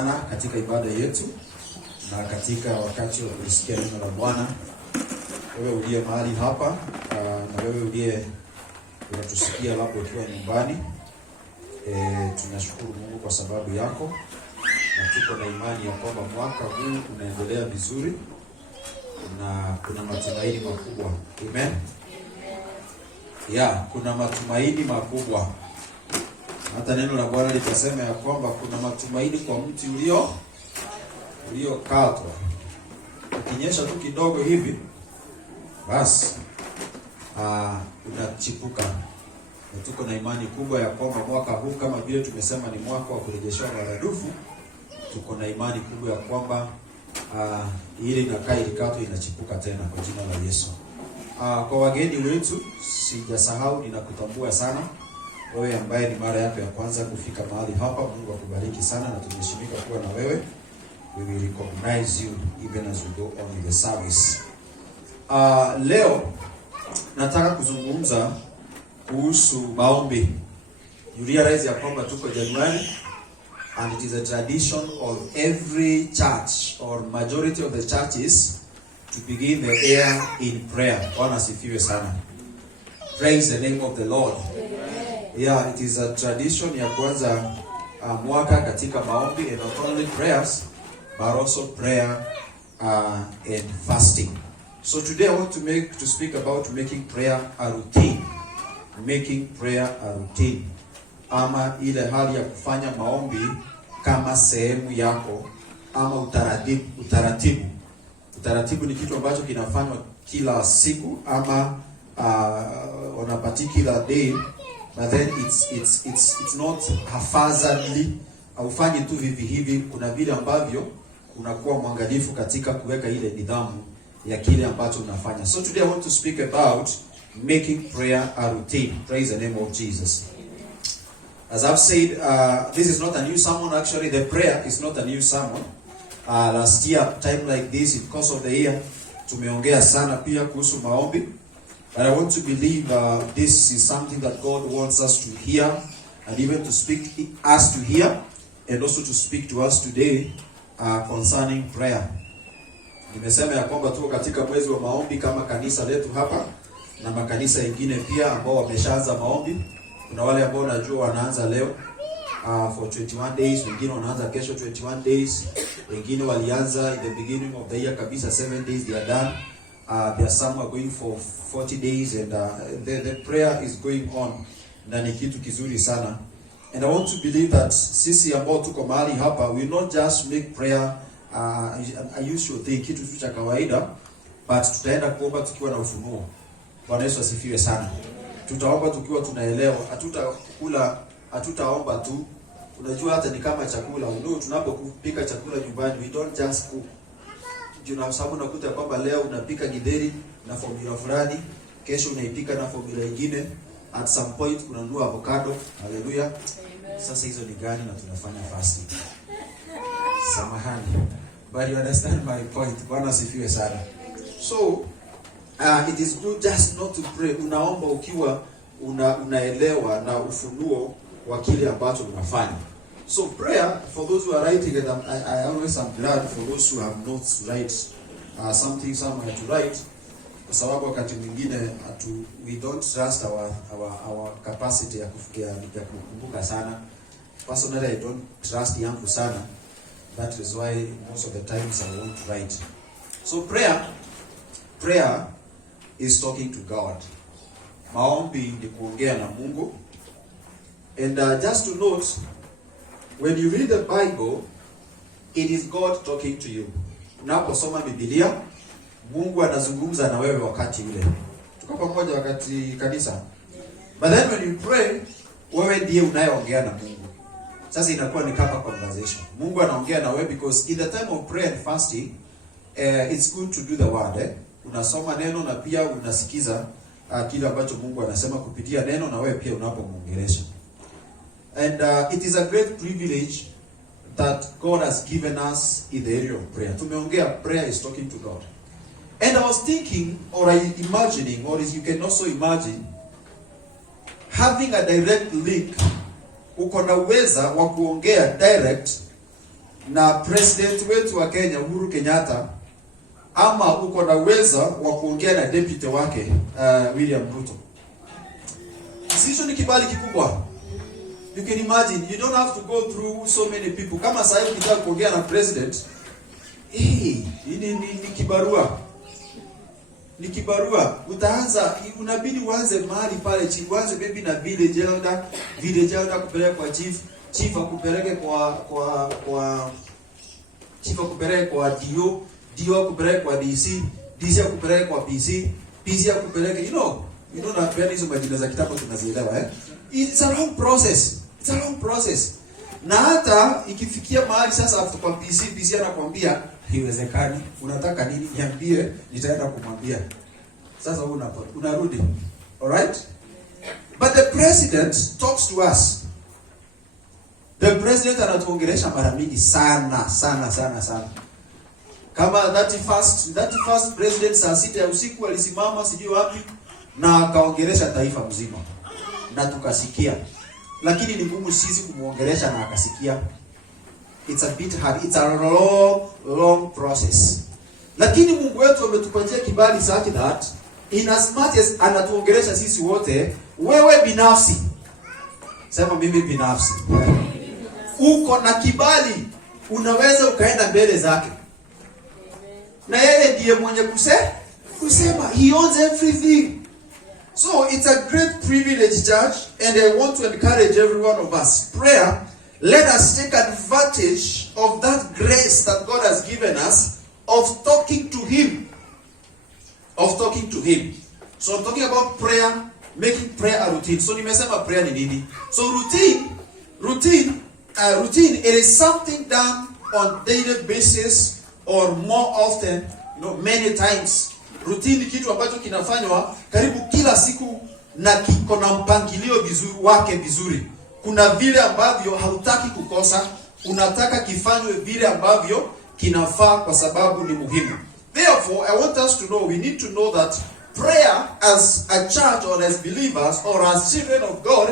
sana katika ibada yetu na katika wakati wa kusikia neno la Bwana. Wewe uliye mahali hapa na wewe uliye unatusikia labda ukiwa nyumbani, tunashukuru Mungu kwa sababu yako, na tuko na imani ya kwamba mwaka huu unaendelea vizuri na kuna matumaini makubwa. Amen. Kuna matumaini makubwa. Hata neno la Bwana litasema ya kwamba kuna matumaini kwa mti uliokatwa. Ukinyesha tu kidogo hivi, basi unachipuka. Na tuko na imani kubwa ya kwamba mwaka huu, kama vile tumesema ni mwaka wa kurejeshwa maradufu, tuko na imani kubwa ya kwamba ili inakaa ilikatwa inachipuka tena kwa jina la Yesu. Kwa wageni wetu, sijasahau, ninakutambua sana. Wewe ambaye ni mara yako ya kwanza kufika mahali hapa, Mungu akubariki sana na tumeshimika kuwa na wewe. We will recognize you even as we go on in the service. Leo nataka kuzungumza kuhusu maombi. You realize ya kwamba tuko Januari, and it is a tradition of every church or majority of the churches to begin the year in prayer. Bwana asifiwe sana. Praise the name of the Lord. It is a tradition ya kwanza mwaka katika maombi, and not only prayers but also prayer and fasting. So today I want to speak about making prayer a routine. Making prayer a routine, ama ile hali ya kufanya maombi kama sehemu yako, ama utaratibu. Utaratibu ni kitu ambacho kinafanywa kila siku, ama on a particular day, but then it's not haphazardly. Haufanyi tu vivi hivi. Kuna vile ambavyo unakuwa mwangalifu katika kuweka ile nidhamu ya kile ambacho unafanya. So today I want to speak about making prayer a routine. Praise the name of Jesus. As I've said, this is not a new sermon. Actually, the prayer is not a new sermon. Last year, time like this, in course of the year, tumeongea sana pia kuhusu maombi. But I want to believe this is something that God wants us to hear, and even to speak us to hear, and also to speak to us today concerning prayer. Nimesema ya kwamba tuko katika mwezi wa maombi kama kanisa letu hapa, na makanisa mengine pia ambao wameshaanza maombi. Kuna wale ambao najua wanaanza leo for 21 days, wengine wanaanza kesho 21 days, wengine walianza in the beginning of the year kabisa 7 days they are done. There are some are going for 40 days, and the prayer is going on, na ni kitu kizuri sana. And I want to believe that sisi ambao tuko mahali hapa, we not just make prayer a usual thing, kitu tu cha kawaida, but tutaenda kuomba tukiwa na ufunuo. Bwana Yesu asifiwe sana. Tutaomba tukiwa tunaelewa. Hatutaomba tu. Unajua hata ni kama chakula. Tunapopika chakula nyumbani, we don't just cook. Sababu unakuta kwamba leo unapika githeri na formula fulani, kesho unaipika na formula nyingine, at some point unanunua avocado. Hallelujah. Sasa hizo ni gani na tunafanya fasting? Samahani. But you understand my point. Bwana asifiwe sana. So it is good just not to pray. Unaomba ukiwa unaelewa na ufunuo wa kile ambacho unafanya. So prayer, for those who are writing it, I always am glad for those who have notes to write something somewhere to write. Kwa sababu wakati mwingine we don't trust our capacity ya kukumbuka sana. Personally, I don't trust yangu sana. That is why most of the times I won't write. So prayer is talking to God. Maombi ni kuongea na Mungu. And just to note, when you read the Bible, it is God talking to you. Unaposoma Biblia, Mungu anazungumza na wewe wakati ule. Tuko pamoja wakati kanisa. But then when you pray, wewe ndiye unayeongea na Mungu. Sasa inakuwa ni kama conversation. Mungu anaongea na wewe because in the time of prayer and fasting, it's good to do the word. Unasoma neno na pia unasikiza kile ambacho Mungu anasema kupitia neno, na wewe pia unapomuongelesha. And it is a great privilege that God has given us in the area of prayer. Tumeongea prayer is talking to God. And I was thinking, or imagining, or as you can also imagine, having a direct link, uko na uweza wa kuongea direct na president wetu wa Kenya Uhuru Kenyatta, ama uko na uwezo wa kuongea na deputy wake William Ruto. Sisi ni kibali kikubwa. You can imagine, you don't have to go through so many people. Kama sasa hivi ukitaka kuongea na president, ni kibarua. Ni kibarua. Utaanza, unabidi uanze mahali pale chini. Uanze maybe na village elder kupeleka kwa chief akupeleke kwa chief akupeleke kwa DO akupeleke kwa DC akupeleke kwa PC akupeleke, you know na hizo majina za kitabu tunazielewa It's a long process. Na hata ikifikia mahali sasa kwa PC anakuambia haiwezekani, unataka nini? Niambie, nitaenda kumwambia. Sasa unarudi. Alright? But the president talks to us. The president anatuongelesha mara mingi sana. Kama 31st president saa 6 ya usiku alisimama sijui wapi na akaongelesha taifa mzima na tukasikia. Lakini ni ngumu sisi kumuongelesha na akasikia. It's a bit hard. It's a long process. Lakini Mungu wetu ametupatia kibali such that in as much as anatuongelesha sisi wote, wewe binafsi, sema mimi binafsi, uko na kibali, unaweza ukaenda mbele zake. Na yeye ndiye mwenye kusema. He owns everything. So it's a great privilege, church, and I want to encourage every one of us. Prayer, let us take advantage of that grace that God has given us of talking to Him. So I'm talking about prayer, making prayer a routine. So nimesema prayer ni nini? So routine, it is something done on daily basis or more often, many times. Routine ni kitu ambacho kinafanywa karibu kila siku na kiko na mpangilio vizuri. Kuna vile ambavyo hautaki kukosa, unataka kifanywe vile ambavyo kinafaa kwa sababu ni muhimu. Therefore, I want us to know, we need to know that prayer as a church or as believers or as children of God,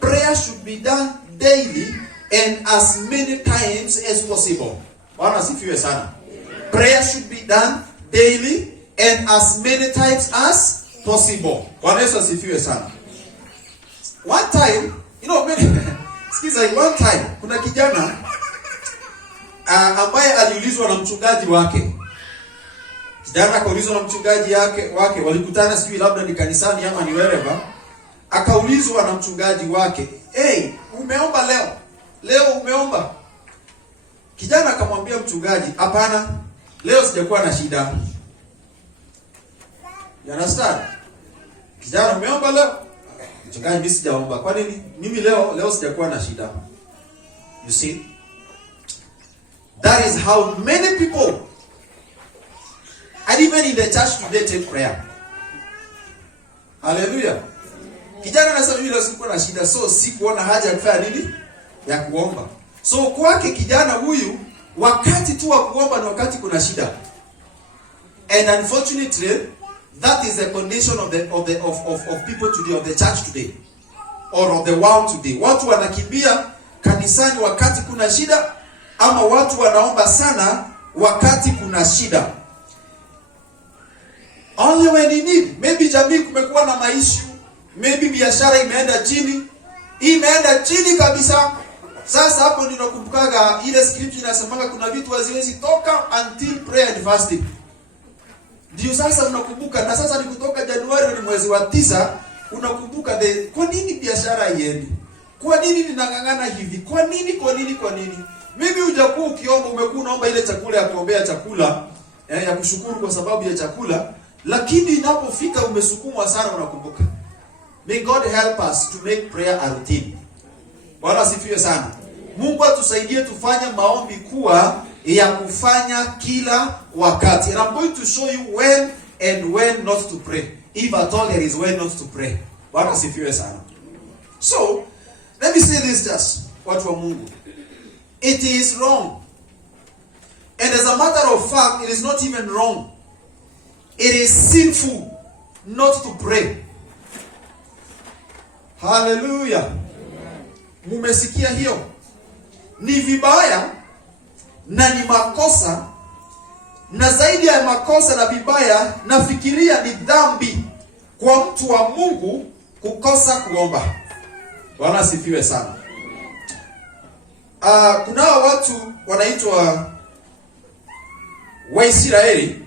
prayer should be done daily and as many times as possible. Bwana asifiwe sana. Prayer should be done daily and as many times as possible. Bwana Yesu asifiwe sana. One time, one time kuna kijana ambaye aliulizwa na mchungaji wake. Kijana akaulizwa na mchungaji wake, walikutana sijui labda ni kanisani ama ni wherever. Akaulizwa na mchungaji wake, umeomba leo? Leo umeomba? Kijana akamwambia mchungaji, hapana, leo sijakuwa na shida. You understand? Kijana, umeomba leo? Mchungaji, mimi sijaomba. Kwa nini? Mimi leo sijakuwa na shida. You see? That is how many people, and even in the church today, take prayer. Hallelujah. Kijana anasema mimi leo sikuwa na shida, so sikuona haja ya kufanya nini? Ya kuomba. So kwake kijana huyu, wakati tu wa kuomba ni wakati kuna shida. And unfortunately, that is the condition of people today, of the church today, or of the world today. Watu wanakimbia kanisani wakati kuna shida, ama watu wanaomba sana wakati kuna shida. Only when you need. Maybe jamii kumekuwa na maishu, maybe biashara imeenda chini kabisa. Sasa hapo ndio nakumbukaga ile script inasemanga kuna vitu haziwezi toka until prayer and fasting. Ndio sasa unakumbuka, na sasa ni kutoka Januari ni mwezi wa 9, unakumbuka kwa nini biashara haiendi? Kwa nini ninangangana hivi? Kwa nini? Maybe hujakuwa ukiomba, umekuwa unaomba ile chakula ya kuombea chakula, ya kushukuru kwa sababu ya chakula, lakini inapofika umesukumwa sana unakumbuka. May God help us to make prayer a routine. Bwana asifiwe sana. Mungu atusaidie tufanye maombi kuwa ya kufanya kila wakati. And I'm going to show you when and when not to pray. If at all there is when not to pray. Bwana asifiwe sana. So, let me say this just, watu wa Mungu. It is wrong. And as a matter of fact, it is not even wrong. It is sinful not to pray. Hallelujah. Mumesikia hiyo? Ni vibaya na ni makosa, na zaidi ya makosa na vibaya, nafikiria ni dhambi kwa mtu wa Mungu kukosa kuomba. Bwana asifiwe sana. Kuna watu wanaitwa Waisraeli.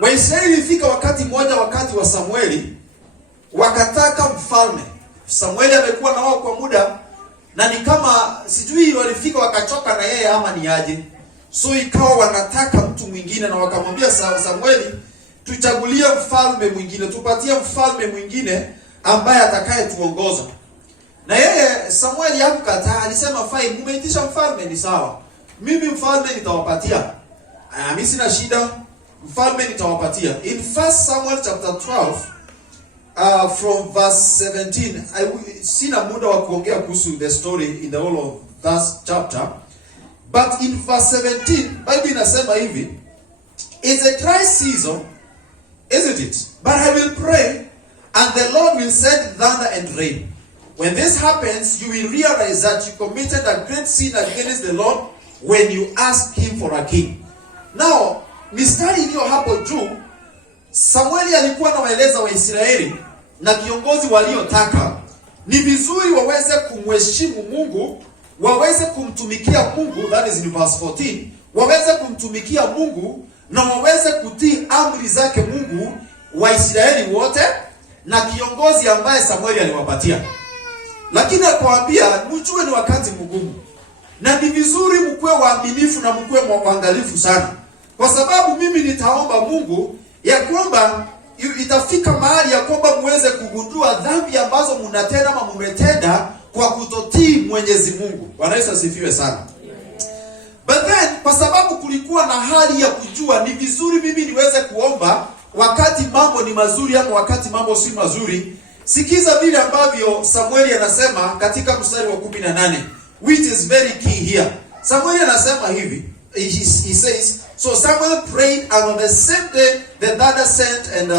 Waisraeli ilifika wakati mmoja, wakati wa Samueli, wakataka mfalme. Samueli amekuwa na wao kwa muda, na ni kama sijui walifika wakachoka na yeye ama ni aje. So ikawa wanataka mtu mwingine, na wakamwambia Samueli, tuchagulie mfalme mwingine, tupatie mfalme mwingine ambaye atakaye tuongoza. Na yeye Samueli hakukataa, alisema fine, mmeitisha mfalme ni sawa. Mimi mfalme nitawapatia. Mimi sina shida, mfalme nitawapatia. In 1 Samuel chapter 12 from verse 17, sina muda wa kuongea kuhusu the story in the whole of that chapter. But in verse 17, Bible inasema hivi, it's a dry season, isn't it? But I will pray, and the Lord will send thunder and rain. When this happens, you will realize that you committed a great sin against the Lord when you asked him for a king. Now, mistari iliyo hapo juu, Samueli alikuwa anawaeleza Waisraeli na kiongozi waliotaka ni vizuri waweze kumheshimu Mungu, waweze kumtumikia Mungu, that is in verse 14, waweze kumtumikia Mungu na waweze kutii amri zake Mungu, Waisraeli wote na kiongozi ambaye Samueli aliwapatia. Lakini akawaambia mjue ni wakati mgumu, na ni vizuri mkuwe waaminifu na mkuwe mwangalifu sana, kwa sababu mimi nitaomba Mungu ya kwamba itafika mahali ya kwamba muweze kugundua dhambi ambazo mnatenda ama mmetenda kwa kutotii Mwenyezi Mungu. Bwana Yesu asifiwe sana. But then, kwa sababu kulikuwa na hali ya kujua ni vizuri mimi niweze kuomba wakati mambo ni mazuri ama wakati mambo si mazuri. Sikiza vile ambavyo Samueli anasema katika mstari wa 18, which is very key here. Samueli anasema hivi, he says, so Samuel prayed, and on the same day the thunder sent, and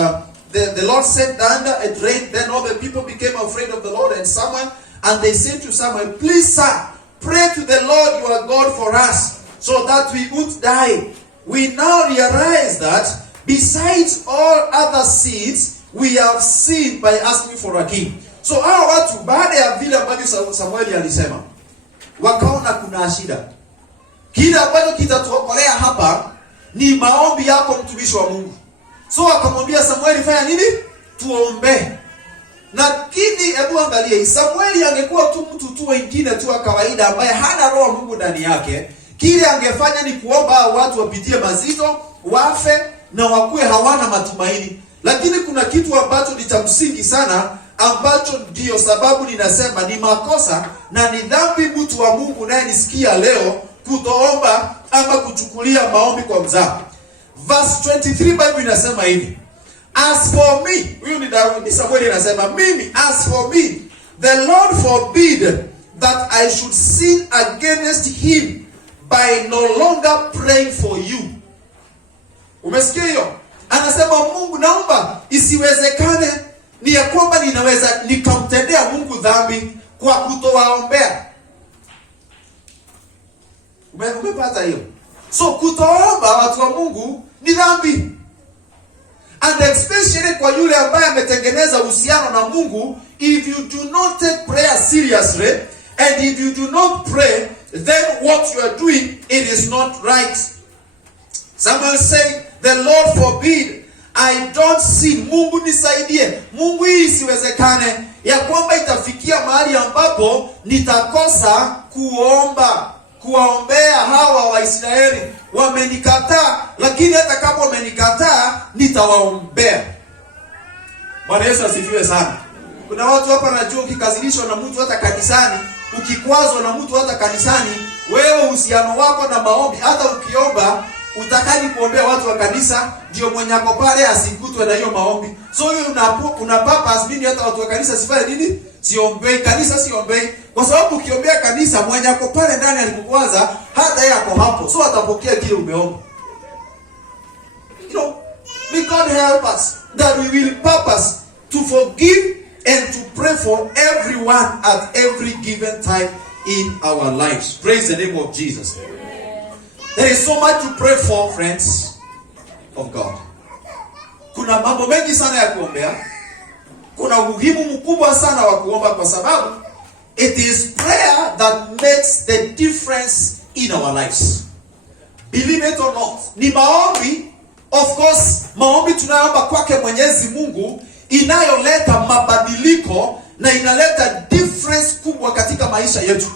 the Lord sent thunder and rain. Then all the people became afraid of the Lord and Samuel, and they said to Samuel, please sir, pray to the Lord your God for us, so that we won't die. We now realize that besides all other sins we have sinned by asking for a king. So hao watu baada ya vile ambavyo Samueli alisema, wakaona kuna shida. Kile ambacho kitatuokolea hapa ni maombi yako mtumishi wa Mungu. So akamwambia Samueli, fanya nini? Tuombe. Lakini hebu angalia, Samueli angekuwa tu mtu tu wengine tu wa kawaida ambaye hana roho wa Mungu ndani yake, kile angefanya ni kuomba watu wapitie mazito, wafe na wakuwe hawana matumaini. Lakini kuna kitu ambacho ni cha msingi sana, ambacho ndio sababu ninasema ni makosa na ni dhambi mtu wa Mungu naye nisikia leo kutoomba ama kuchukulia maombi kwa mzaha. Verse 23 Bible inasema hivi, as for me, huyu ni Samueli anasema, mimi, as for me, the Lord forbid that I should sin against him by no longer praying for you. Umesikia hiyo? Anasema Mungu, naomba isiwezekane ni ya kwamba ninaweza nikamtendea Mungu dhambi kwa kutowaombea. Umepata hiyo? So kutoomba watu wa Mungu ni dhambi. And especially kwa yule ambaye ametengeneza uhusiano na Mungu, if you do not take prayer seriously and if you do not pray, then what you are doing, it is not right. Someone say, the Lord forbid I don't sin. Mungu nisaidie. Mungu hii isiwezekane ya kwamba itafikia mahali ambapo nitakosa kuwaombea hawa Waisraeli. Wamenikataa, lakini hata kama wamenikataa nitawaombea. Bwana Yesu asifiwe sana. Kuna watu hapa najua ukikazilishwa na mtu hata kanisani, ukikwazwa na mtu hata kanisani, wewe uhusiano wako na maombi, hata ukiomba utakani kuombea watu wa kanisa, ndio mwenye ako pale asikutwe na hiyo maombi. So hiyo una purpose nini hata watu wa kanisa sifanye nini? Siombei kanisa, siombei. Kwa sababu ukiombea kanisa, mwenye ako pale ndani alikukwaza, hata yeye ako hapo. So atapokea kile umeomba. You know, may God help us that we will purpose to forgive and to pray for everyone at every given time in our lives. Praise the name of Jesus. There is so much to pray for, friends of God. Kuna mambo mengi sana ya kuombea. Kuna umuhimu mkubwa sana wa kuomba kwa sababu it is prayer that makes the difference in our lives. Believe it or not. Ni maombi, of course, maombi tunayoomba kwake Mwenyezi Mungu inayoleta mabadiliko na inaleta difference kubwa katika maisha yetu.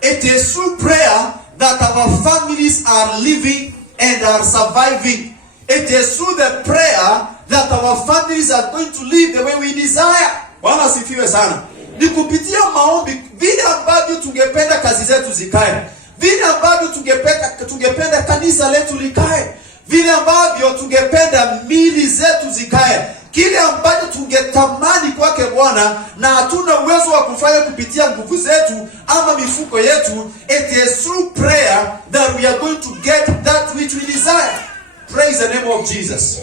It is through prayer that our families are living and are surviving. It is through the prayer that our families are going to live the way we desire. Bwana asifiwe sana. Ni kupitia maombi vile ambavyo tungependa kazi zetu zikae, vile ambavyo tungependa kanisa letu likae, vile ambavyo tungependa mili zetu zikae, kile ambacho tungetamani kwake Bwana na hatuna uwezo wa kufanya kupitia nguvu zetu ama mifuko yetu. It is through prayer that we are going to get that which we desire. Praise the name of Jesus.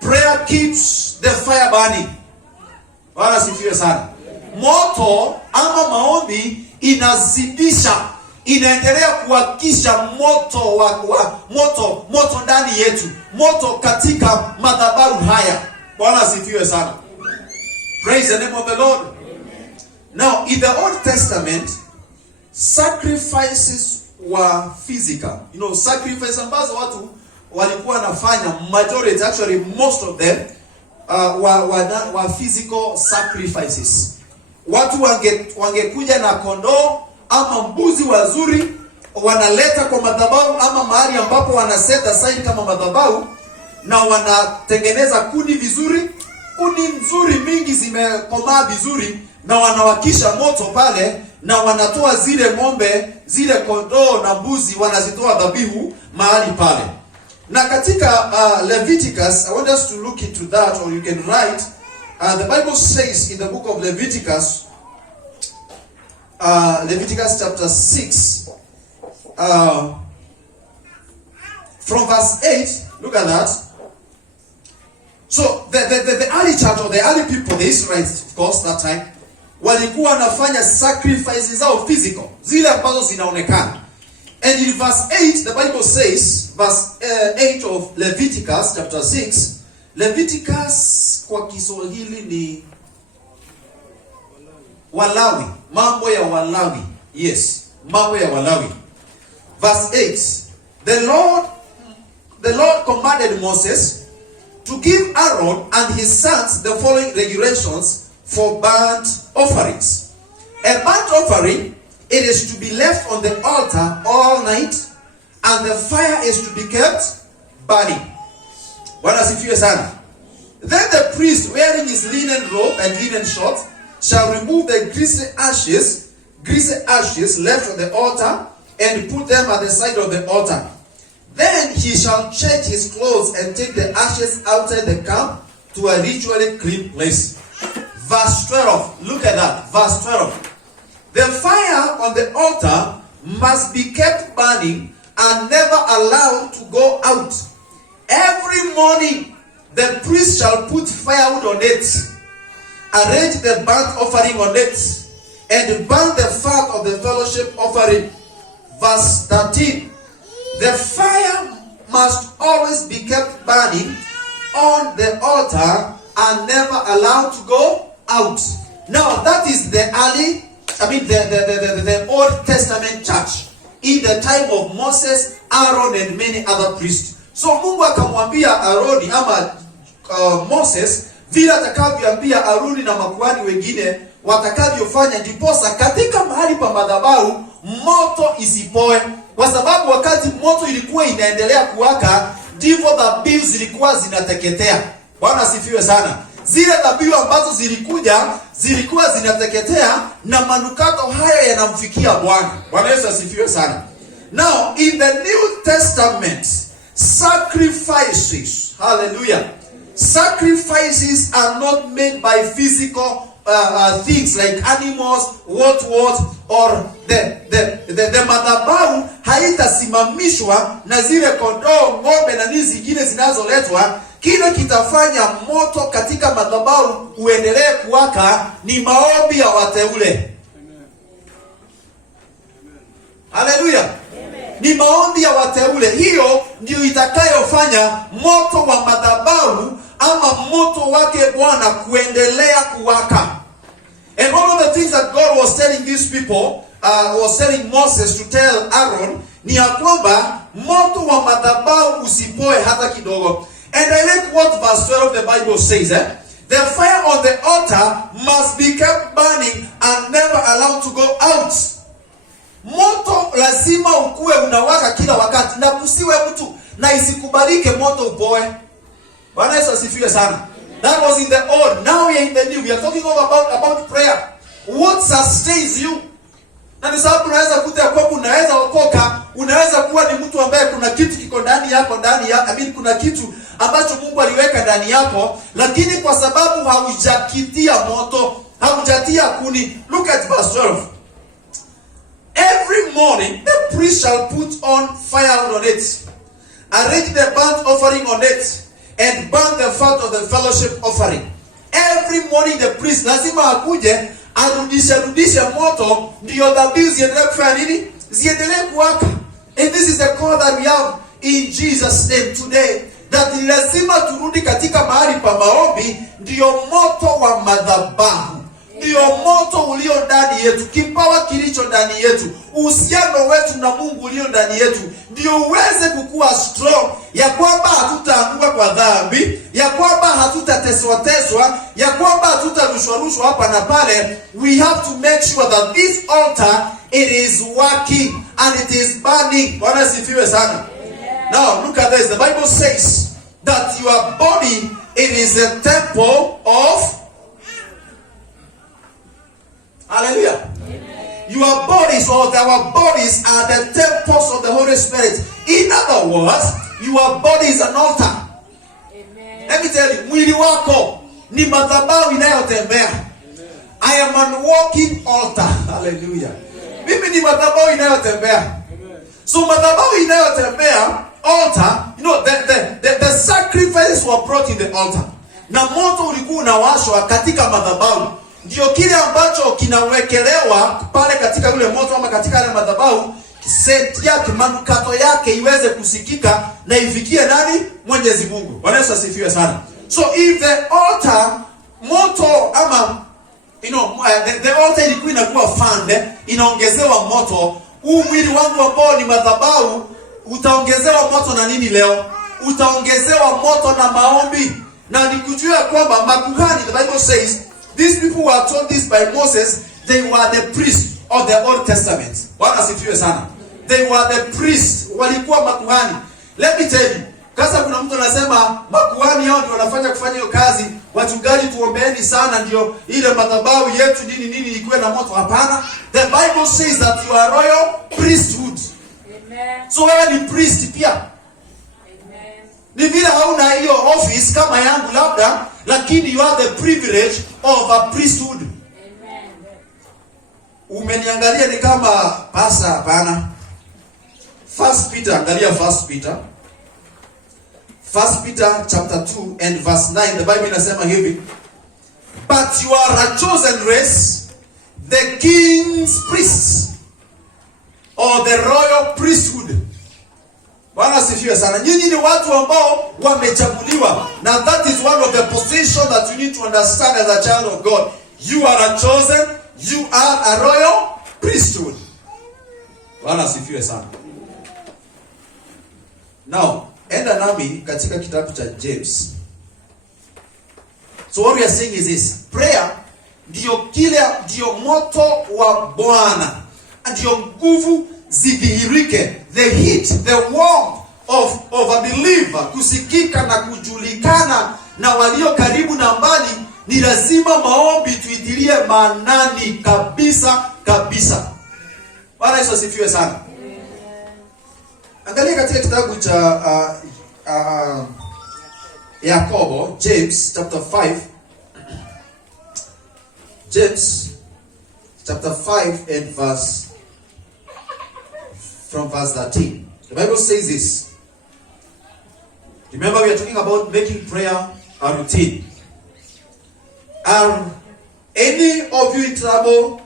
Prayer keeps the fire burning. Bwana sifiwe sana. Moto ama maombi inazidisha, inaendelea kuhakisha moto ndani yetu, moto katika madhabahu haya. Bwana sifiwe sana. Praise the name of the Lord. Now, in the Old Testament, sacrifices were physical. You know, sacrifices ambazo watu walikuwa wanafanya, majority, actually most of them were physical sacrifices. Watu wangekuja na kondoo ama mbuzi wazuri, wanaleta kwa madhabahu ama mahali ambapo wanaset aside kama madhabahu, na wanatengeneza kuni vizuri, kuni nzuri mingi zimekomaa vizuri, na wanawakisha moto pale, na wanatoa zile ng'ombe, zile kondoo na mbuzi, wanazitoa dhabihu mahali pale. Na katika Leviticus, I want us to look into that, or you can write. The Bible says in the book of Leviticus, Leviticus chapter 6, from verse 8, look at that. So the early church, or the early people, the Israelites, of course, that time, walikuwa wanafanya sacrifices zao physical, zile ambazo zinaonekana. And in verse 8, the Bible says, verse 8 of Leviticus chapter 6, Leviticus kwa Kiswahili ni Walawi, mambo ya Walawi. Yes, mambo ya Walawi. Verse 8, the Lord commanded Moses to give Aaron and his sons the following regulations for burnt offerings. A burnt offering, it is to be left on the altar all night, and the fire is to be kept burning. Bwana sifiwe sana. Then the priest, wearing his linen robe and linen shorts, shall remove the greasy ashes left on the altar and put them at the side of the altar. Then he shall change his clothes and take the ashes outside the camp to a ritually clean place. Verse 12. Look at that. Verse 12. The fire on the altar must be kept burning and never allowed to go out. Every morning the priest shall put firewood on it, arrange the burnt offering on it, and burn the fat of the fellowship offering. Verse 13. The fire must always be kept burning on the altar and never allowed to go out. Now that is the Old Testament church in the time of Moses, Aaron, and many other priests. So Mungu akamwambia Aroni ama Moses vile atakavyoambia Aroni na makuhani wengine watakavyofanya, ndiposa katika mahali pa madhabahu moto isipoe, kwa sababu wakati moto ilikuwa inaendelea kuwaka ndivyo dhabihu zilikuwa zinateketea. Bwana sifiwe sana. Zile dhabihu ambazo zilikuwa zinateketea, na manukato hayo yanamfikia Bwana. Bwana Yesu asifiwe sana. Now in the New Testament, sacrifices, hallelujah, sacrifices are not made by physical things like animals, what, or the madhabahu haitasimamishwa na zile kondoo, ng'ombe na nini zingine zinazoletwa. Kile kitafanya moto katika madhabahu uendelee kuwaka ni maombi ya wateule. Hallelujah. Ni maombi ya wateule. Hiyo ndio itakayofanya moto wa madhabahu ama moto wake Bwana kuendelea kuwaka. And one of the things that God was telling these people, was telling Moses to tell Aaron, ni ya kwamba moto wa madhabahu usipoe hata kidogo. And I like what verse 12 of the Bible says, the fire on the altar must be kept burning and never allowed to go out. Moto lazima ukue unawaka kila wakati, na kusiwe mtu na isikubalike moto upoe. Bwana Yesu asifiwe sana. That was in the old. Now we are in the new. We are talking about prayer. What sustains you? Na ni sababu unaweza kuta kwamba unaweza okoka, unaweza kuwa ni mtu ambaye kuna kitu kiko ndani yako, kuna kitu ambacho Mungu aliweka ndani yako, lakini kwa sababu haujakitia moto, haujatia kuni. Look at verse 12. Every morning the priest shall put on fire on it, arrange the burnt offering on it, and burn the fat of the fellowship offering. Every morning the priest lazima akuje arudishe moto, ndio dhabihu ziendelee kufanya nini? Ziendelee kuwaka. And this is the call that we have in Jesus name today, that lazima turudi katika mahali pa maombi, ndio moto wa madhabahu, ndio moto ulio ndani yetu, kipawa kilicho ndani yetu, uhusiano wetu na Mungu ulio ndani yetu, ndio uweze kukua strong, ya kwamba hatutaanguka kwa dhambi, ya kwamba hatutateswa, ya kwamba hatutarushwa hapa na pale. We have to make sure that this altar, it is working and it is burning. Bwana sifiwe sana. Now look at this. The Bible says that your body, it is a temple of Hallelujah. Amen. Your bodies, or our bodies, are the temples of the Holy Spirit. In other words, your body is an altar. Amen. Let me tell you, mwili wako ni madhabahu inayotembea. I am a walking altar. Hallelujah. Mimi ni madhabahu inayotembea. So madhabahu inayotembea, altar, you know, the sacrifices were brought in the altar. Na moto ulikuwa unawashwa katika madhabahu. Ndio kile ambacho kinawekelewa pale katika yule moto ama katika ile madhabahu, scent yake, manukato yake iweze kusikika na ifikie nani? Mwenyezi Mungu. Bwana Yesu asifiwe sana. So if the altar, moto ama the altar ilikuwa inakuwa fande, inaongezewa moto, huu mwili wangu ambao ni madhabahu utaongezewa moto na nini leo? Utaongezewa moto na maombi. Na nikujua kwamba makuhani, the Bible says, these people were told this by Moses, they were the priests of the Old Testament. Bwana asifiwe sana. They were the priests, walikuwa makuhani. Let me tell you, kasa kuna mtu anasema makuhani hao ndio wanafanya hiyo kazi, wachungaji tuombeeni sana ndio ile madhabahu yetu nini ikuwe na moto. Hapana. The Bible says that you are royal priesthood. Amen. So wewe ni priest pia. Amen. Ni vile hauna hiyo office kama yangu labda, lakini you have the privilege of a priesthood. Amen. Umeniangalia ni kama pasa? Hapana. First Peter, angalia First Peter chapter 2 and verse 9, the Bible inasema hivi, but you are a chosen race, the king's priests, or the royal priesthood. Bwana asifiwe sana. Nyinyi ni watu ambao wamechaguliwa. Now that is one of the positions that you need to understand as a child of God. You are a chosen, you are a royal priesthood. Bwana asifiwe sana. Now, enda nami katika kitabu cha James. So what we are saying is this, prayer ndio moto wa Bwana. Ndio nguvu zidhihirike, the heat, the warmth of a believer kusikika na kujulikana na walio karibu na mbali. Ni lazima maombi tuitilie maanani kabisa. Bwana Yesu asifiwe sana. Angalia katika kitabu cha Yakobo, James chapter 5. James chapter 5 and from verse 13. The Bible says this. Remember, we are talking about making prayer a routine. Are any of you in trouble?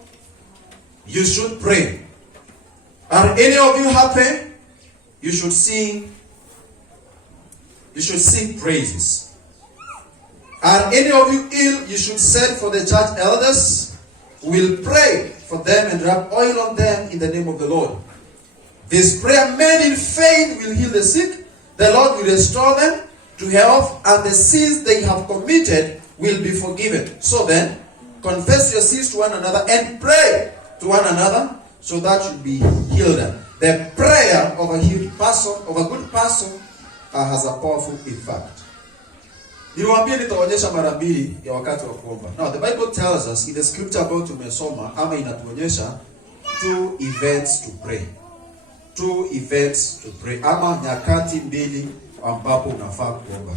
You should pray. Are any of you happy? you should sing praises. Are any of you ill? You should send for the church elders, who will pray for them and rub oil on them in the name of the Lord. This prayer made in faith will heal the sick. The Lord will restore them to health, and the sins they have committed will be forgiven. So then, confess your sins to one another and pray to one another, so that you be healed. The prayer of a healed person, of a good person, has a powerful effect. Niliwaambia nitaonyesha mara mbili ya wakati wa kuomba. Now the Bible tells us in the scripture ambayo tumesoma, ama inatuonyesha 2 events to pray. 2 events to pray, ama nyakati mbili ambapo unafaa kuomba.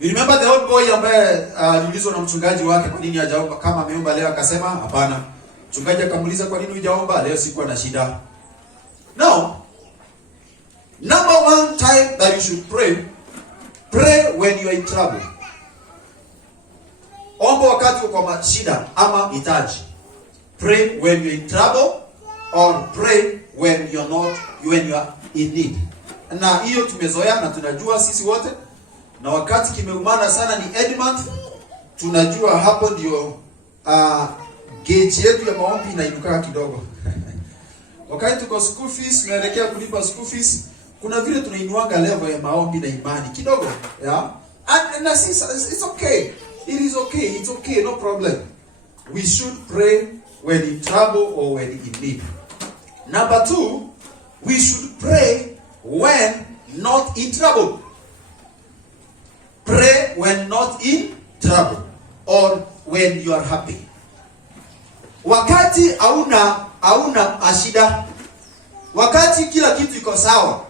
You remember the old boy ambaye aliulizwa na mchungaji wake kwa nini hajaomba, kama ameomba leo akasema hapana. Mchungaji akamuuliza kwa nini hujaomba leo? Sikuwa na shida. Now, number one time that you should pray when you are in trouble. Omba wakati uko kwa shida ama hitaji. Pray when you are in trouble, or pray when you are in need. Na hiyo tumezoea na tunajua sisi wote, na wakati kimeumana sana ni end month, tunajua hapo ndio gauge yetu ya maombi inainuka kidogo. Wakati tuko school fees, tunaelekea kulipa school fees, kuna vile tunainuanga level ya maombi na imani kidogo, yeah? And it's okay. It is okay. It's okay, no problem. We should pray when in trouble or when in need. Number 2, we should pray when not in trouble. Pray when not in trouble, or when you are happy. Wakati hauna ashida, wakati kila kitu iko sawa,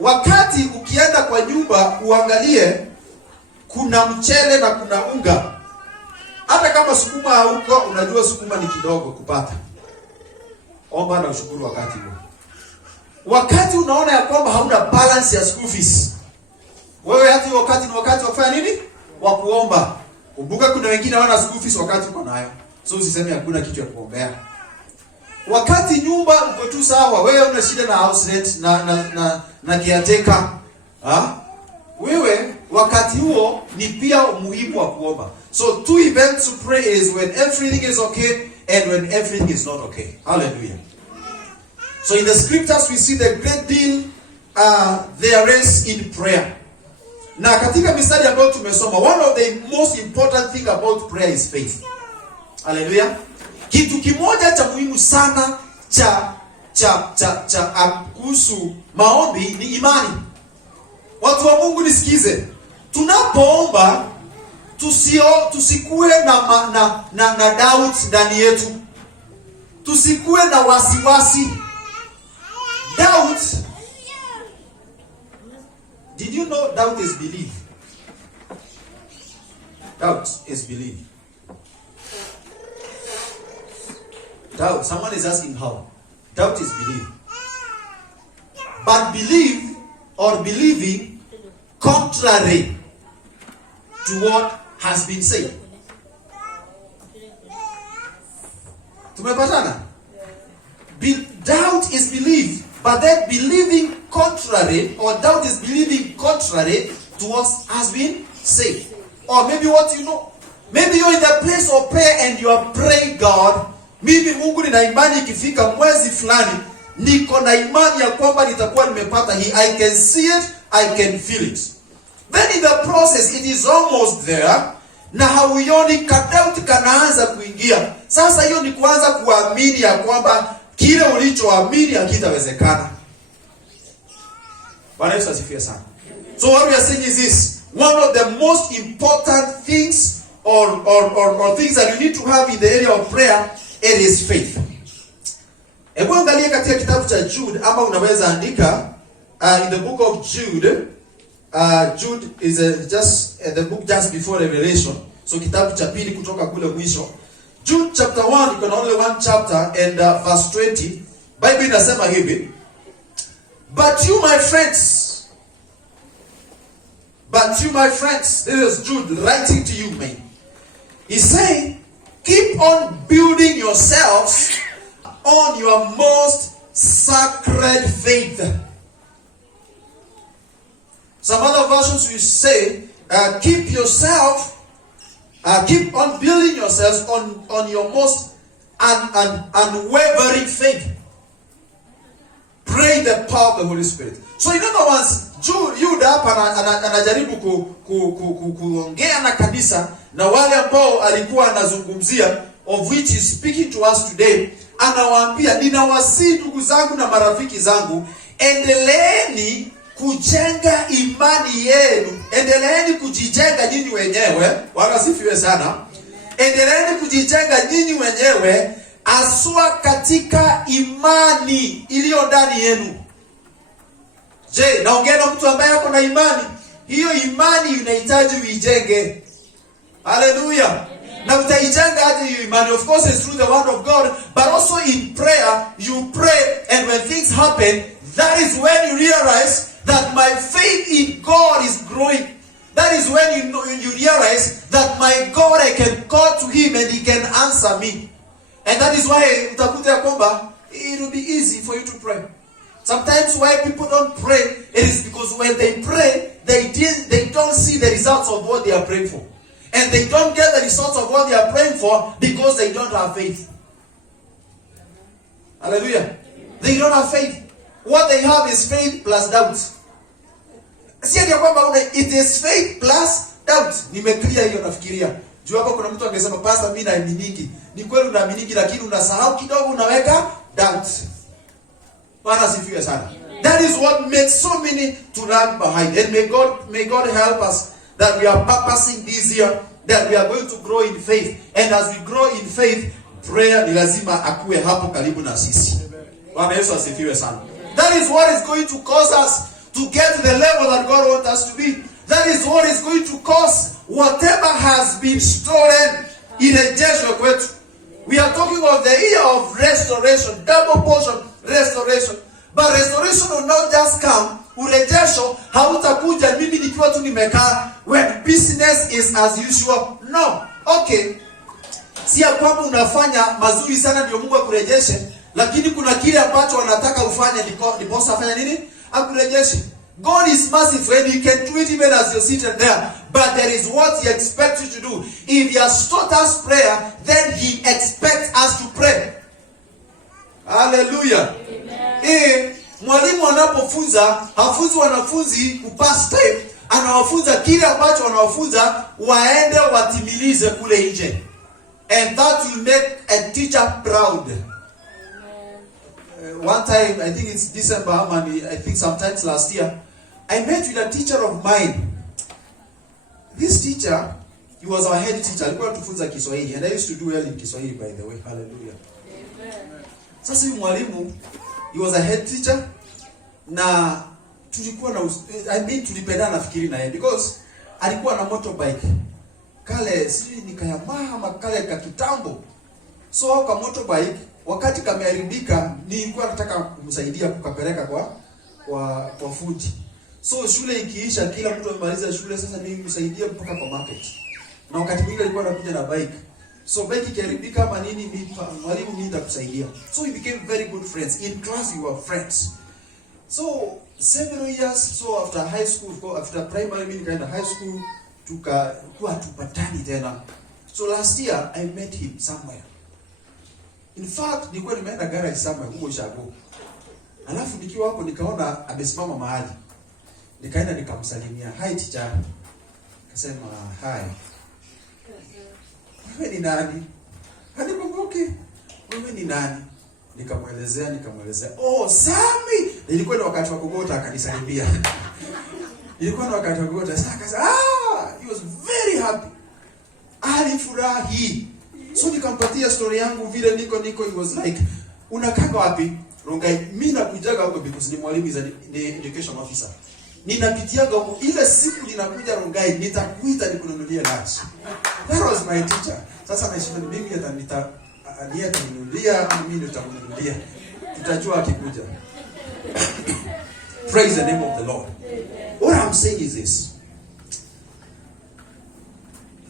wakati ukienda kwa nyumba uangalie kuna mchele na kuna unga, hata kama sukuma hauko, unajua sukuma ni kidogo kupata, omba na ushukuru wakati huo. Wakati unaona ya kwamba hauna balance ya school fees, wewe hata wakati ni wakati wa kufanya nini? Wa kuomba. Kumbuka kuna wengine hawana school fees wakati uko nayo, so usiseme hakuna kitu ya kuombea. Wakati nyumba uko tu sawa, wewe una shida na house rent na caretaker, wewe wakati huo ni pia muhimu wa kuomba. So 2 events to pray is when everything is okay and when everything is not okay. Hallelujah. So in the scriptures we see the great deal there is in prayer. Na katika mistari ambayo tumesoma, one of the most important thing about prayer is faith. Hallelujah. Kitu kimoja cha muhimu sana cha kuhusu maombi ni imani. Watu wa Mungu nisikize. Tunapoomba tusikue na doubt ndani yetu. Tusikue na wasiwasi. Doubt. Did you know doubt is belief? Doubt is belief. Doubt. Someone is asking how. Doubt is belief. But believe or believing contrary to what has been said. Tumepatana? Doubt is belief, but then believing contrary, or doubt is believing contrary to what has been said. Or maybe what you know. Maybe you're in the place of prayer and you are praying, God, mimi Mungu nina imani ikifika mwezi fulani, niko na imani ya kwamba nitakuwa nimepata hii. I can see it, I can feel it. Then in the process, it is almost there, na hauioni, kadauti kanaanza kuingia. Sasa hiyo ni kuanza kuamini ya kwamba kile ulichoamini hakitawezekana. Bwana Yesu asifiwe sana. So what we are saying is this: one of the most important things or things that you need to have in the area of prayer, it is faith. Hebu angalia katika kitabu cha Jude, ama unaweza andika in the book of Jude. Jude is just the book just before Revelation. So kitabu cha pili kutoka kule mwisho. Jude chapter 1, you can only one chapter, and verse 20. Bible inasema hivi: But you my friends, this is Jude writing to you, man. He's saying, keep on building yourselves on your most sacred faith. Some other versions will say, keep on building yourselves on your most unwavering faith. Pray the power of the Holy Spirit. So in other words, Yuda hapa anajaribu kuongea na kanisa na wale ambao alikuwa anazungumzia, of which is speaking to us today. Anawaambia, ninawasihi ndugu zangu na marafiki zangu, endeleeni kujenga imani yenu. Endeleeni kujijenga nyinyi wenyewe. Wakasifiwe sana. Endeleeni kujijenga nyinyi wenyewe, aswa katika imani iliyo ndani yenu. Je, naongea na mtu ambaye ako na imani? Hiyo imani inahitaji uijenge. Hallelujah. Na utaijenga aje hiyo imani? Of course it's through the word of God, but also in prayer. You pray, and when things happen, that is when you realize that my faith in God is growing. That is when you realize that my God, I can call to him and he can answer me. And that is why utakuta ya kwamba it will be easy for you to pray. Sometimes why people don't pray, it is because when they pray, they don't see the results of what they are praying for. And they don't get the results of what they are praying for because they don't have faith. Hallelujah. They don't have faith. What they have is faith plus doubt. It is faith plus doubt. Nimeclear hiyo nafikiria. Juu hapo kuna mtu angesema, pastor, mimi naaminingi. Ni kweli unaaminiki, lakini unasahau kidogo, unaweka doubt. Bwana sifiwe sana. That is what makes so many to lag behind. And may God help us that we are purposing this year that we are going to grow in faith. And as we grow in faith, prayer ni lazima akue hapo karibu na sisi. Bwana Yesu asifiwe sana. That is what is going to cause us to get to the level that God wants us to be. That is what is going to cause whatever has been stolen in a judgment kwetu. We are talking of the year of restoration, double portion restoration. But restoration will not just come. Urejesho hautakuja mimi nikiwa tu nimekaa when business is as usual. No. Okay. Si ya kwamba unafanya mazuri sana ndio Mungu akurejeshe, lakini kuna kile ambacho wanataka ufanye ndipo afanye nini? Akurejeshe. God is merciful and he can do it even as you're seated there. But there is what he expects you to do. If he has taught us prayer, then he expects us to pray. Hallelujah. Mwalimu anapofunza, hafunzi wanafunzi kupass time, anawafunza kile ambacho wanawafunza waende watimilize kule nje. And that will make a teacher proud. One time, I think it's December, I think sometimes last year, I met with a teacher of mine. This teacher, he was our head teacher. Alikuwa anatufunza Kiswahili, and I used to do well in Kiswahili, by the way. Hallelujah. Sasa huyu mwalimu, he was a head teacher, na tulikuwa tulipendana nafikiri na yeye because alikuwa na motorbike. Kale sisi ni Yamaha kale ka kitambo. So kwa motorbike wakati kameharibika, nilikuwa nataka kumsaidia kukapeleka kwa fundi. So shule ikiisha, kila mtu amemaliza shule, sasa mimi msaidia mpaka kwa market. Na wakati mwingine alikuwa anakuja na bike. So bike ikiharibika kama nini, mwalimu mimi nitakusaidia. So we became very good friends. In class we were friends. So several years, so after high school, after primary, mimi nikaenda high school, tukakuwa tupatani tena. So last year I met him somewhere. In fact, nilikuwa nimeenda garage somewhere huko Shago. Alafu nikiwa hapo nikaona amesimama mahali. Nikaenda nikamsalimia, "Hi teacher." Akasema, "Hi. Wewe ni nani?" Hanikumbuki. "Wewe ni nani?" Nikamwelezea. "Oh, Sami." Ilikuwa ni wakati wa kugota akanisalimia. Ilikuwa ni wakati wa kugota. Sasa akasema, he was very happy. Alifurahi. So nikampatia story yangu vile niko, he was like, "Unakaa wapi?" "Rongai." "Mimi nakujaga huko because ni mwalimu is an education officer. Ninapitiaga huko, ile siku ninakuja Rongai nitakuita nikununulie lunch." That was my teacher. Sasa naishinda mimi ataninunulia au mimi nitakununulia. Tutajua akikuja. Praise the name of the Lord. What I'm saying is this.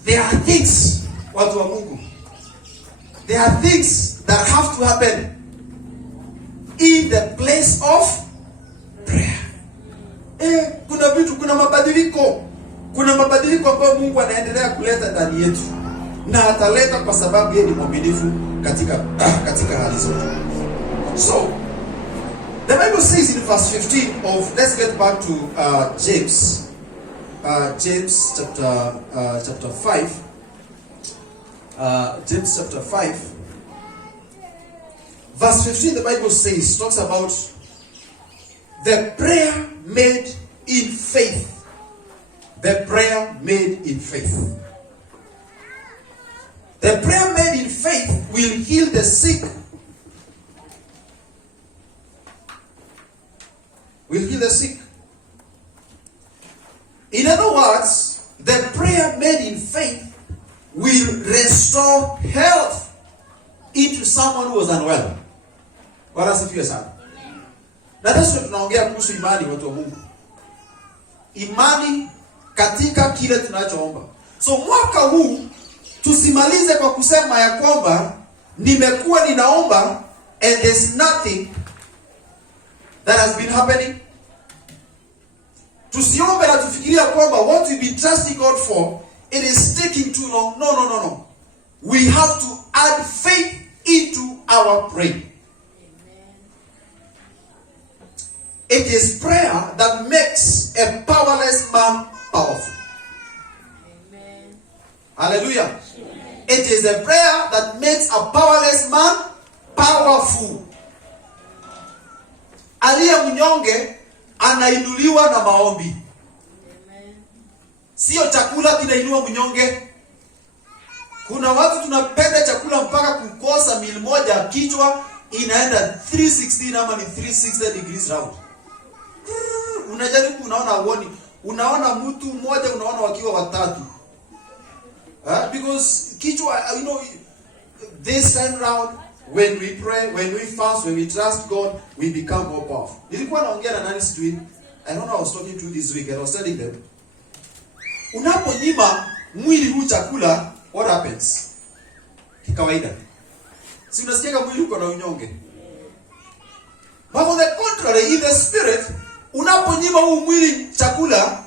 There are things, watu wa Mungu, there are things that have to happen in the place of prayer. Kuna vitu, kuna mabadiliko. Kuna mabadiliko ambayo Mungu anaendelea kuleta ndani yetu. Na ataleta kwa sababu yeye ni mwaminifu katika hali zote. So, the Bible says in verse 15 of, let's get back to James. James chapter 5. James chapter 5. Verse 15, the Bible says, talks about the prayer made in faith. The prayer made in faith. The prayer made in faith will heal the sick. Will heal the sick. In other words, the prayer made in faith will restore health into someone who was unwell. Bwana sifiwe sana. Na sasa tunaongea kuhusu imani, watu wa Mungu. Imani katika kile tunachoomba. So mwaka huu tusimalize kwa kusema ya kwamba nimekuwa ninaomba and there's nothing that has been happening. Tusiombe na tufikiria kwamba what we be trusting God for, it is taking too long. No. We have to add faith into our prayer. It is prayer that makes a powerless man powerful. Amen. Hallelujah. Amen. It is a prayer that makes a powerless man powerful. Aliye mnyonge anainuliwa na maombi. Amen. Sio chakula kinainua mnyonge. Kuna watu tunapenda chakula mpaka kukosa meal moja, kichwa inaenda 316 ama ni 360 degrees round. Unajaribu, unaona uoni, unaona mtu mmoja, unaona wakiwa watatu. Because kichwa, this time round, when we pray, when we fast, when we trust God, we become more powerful. Nilikuwa naongea na nani sijui, I don't know, I was talking to this week and I was telling them, unaponyima mwili huu chakula, what happens? Kikawaida, si unasikia mwili uko na unyonge? But on the contrary, in the spirit, unaponyima huu mwili chakula,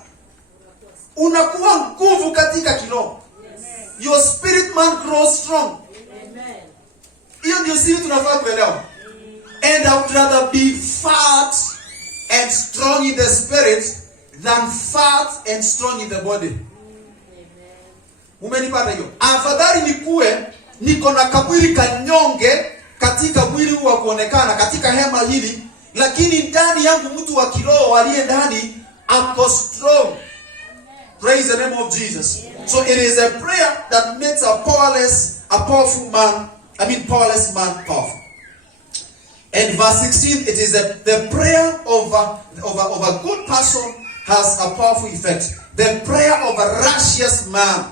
unakuwa nguvu katika kiroho. Your spirit man grows strong. Amen. Hiyo ndio sisi tunafaa kuelewa. And I would rather be fat and strong in the spirit than fat and strong in the body. Umenipata hiyo? Afadhali niko na kamwili kanyonge katika mwili huu wa kuonekana katika hema hili, lakini ndani yangu mtu wa kiroho aliye ndani ako strong. Praise the name of Jesus. So it is a prayer that makes a powerless man powerful. And verse 16, it is the prayer of a good person has a powerful effect. The prayer of a righteous man.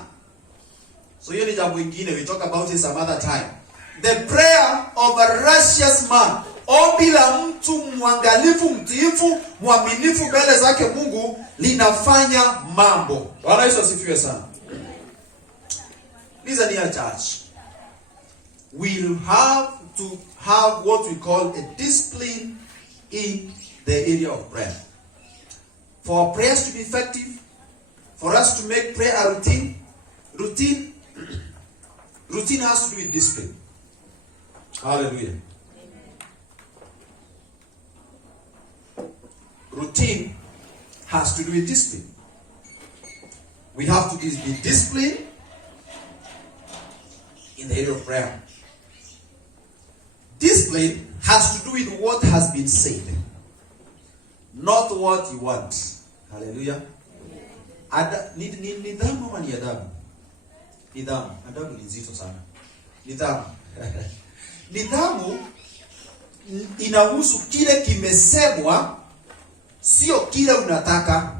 So hiyo ni jambo lingine, we talk about it some other time. The prayer of a righteous man. Ombi la mtu mwangalifu, mtiifu, mwaminifu mbele zake Mungu linafanya mambo. Bwana Yesu asifiwe sana. Listen here, church. We'll have to have what we call a discipline in the area of prayer. For our prayers to be effective, for us to make prayer a routine has to do with discipline. Hallelujah. Routine has to do with discipline. We have to be disciplined in the area of prayer. Discipline has to do with what has been said, not what you want. Hallelujah. Nidhamu ama ni adabu? Nidhamu. Adabu ni nzito sana. Nidhamu. Nidhamu inahusu kile kimesemwa, sio kile unataka.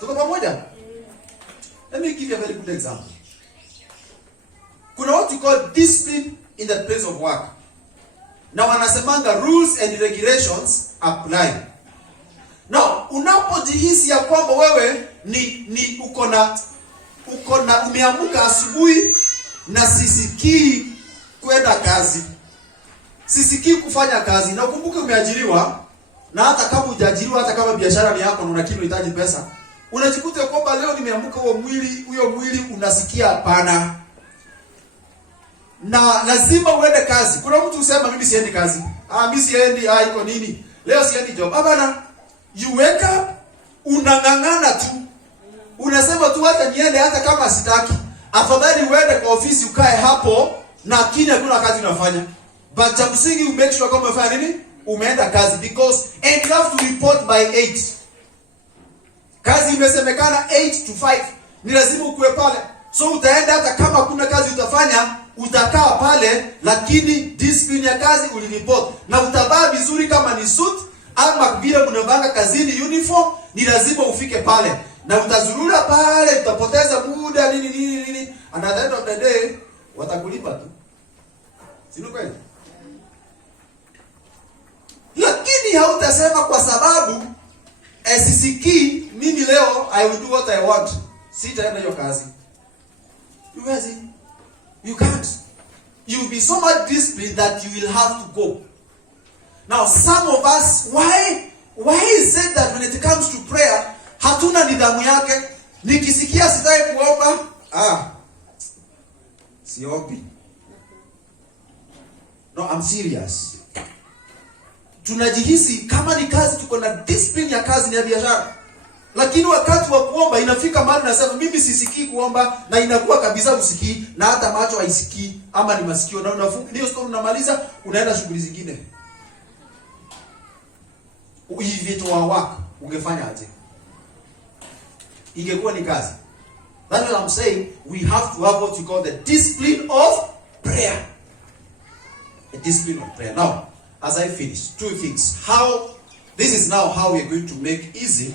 Tuko pamoja? Let me give you a very good example. Kuna what you call discipline in the place of work. Na wanasemanga rules and regulations apply. Now, unapojihisi ya kwamba wewe ni uko na umeamka asubuhi na sisikii kwenda kazi. sisikii kufanya kazi. Na ukumbuke umeajiriwa, na hata kama hujaajiriwa, hata kama biashara ni yako na unakiri unahitaji pesa, unajikuta kwamba leo nimeamka, huyo mwili unasikia hapana. Na lazima uende kazi. Kuna mtu usema mimi siendi kazi. Mimi siendi, iko nini? Leo siendi job. Hapana. You wake up, unang'ang'ana tu. Unasema tu hata niende hata kama sitaki. Afadhali uende kwa ofisi ukae hapo na hakuna kazi unafanya. But cha msingi you make sure kama umefanya nini? Umeenda kazi, because and you have to report by 8. Kazi imesemekana 8 to 5. Ni lazima ukue pale. So utaenda hata kama kuna kazi utafanya, utakaa pale, lakini discipline ya kazi ulireport. Na utavaa vizuri kama ni suit ama vile unavanga kazini uniform, ni lazima ufike pale. Na utazurura pale, utapoteza muda nini. And at the end of the day, watakulipa tu. Sio kweli? Lakini hautasema kwa sababu sisikii mimi leo I will do what I want. Sitaenda hiyo kazi. You can't. You will be so much disciplined that you will have to go. Now some of us, why is it that when it comes to prayer, hatuna nidhamu yake? Nikisikia sitaki kuomba, siombi. No, I'm serious. Tunajihisi kama ni kazi, tuko na discipline ya kazi ni ya biashara. Lakini wakati wa kuomba inafika mahali nasema mimi sisikii kuomba, na inakuwa kabisa usikii, na hata macho haisikii ama ni masikio, na unafunga ndio story unamaliza, unaenda shughuli zingine. Hivi tu wako ungefanya aje? Ingekuwa ni kazi. That's what I'm saying. We have to have what you call the discipline of prayer. A discipline of prayer. Now, as I finish, two things. This is now how we're going to make easy.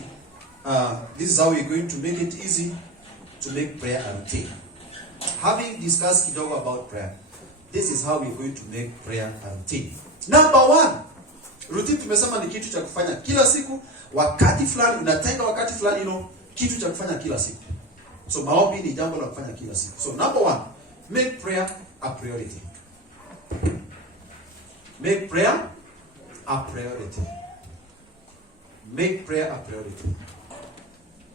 This is how we're going to make it easy to make prayer a routine. Having discussed kidogo about prayer, this is how we're going to make prayer a routine. Number one, routine tumesema ni kitu cha kufanya kila siku, wakati fulani unatenga wakati fulani kitu cha kufanya kila siku. So maombi ni jambo la kufanya kila siku. So number one, make prayer a priority. Make prayer a priority. Make prayer a priority.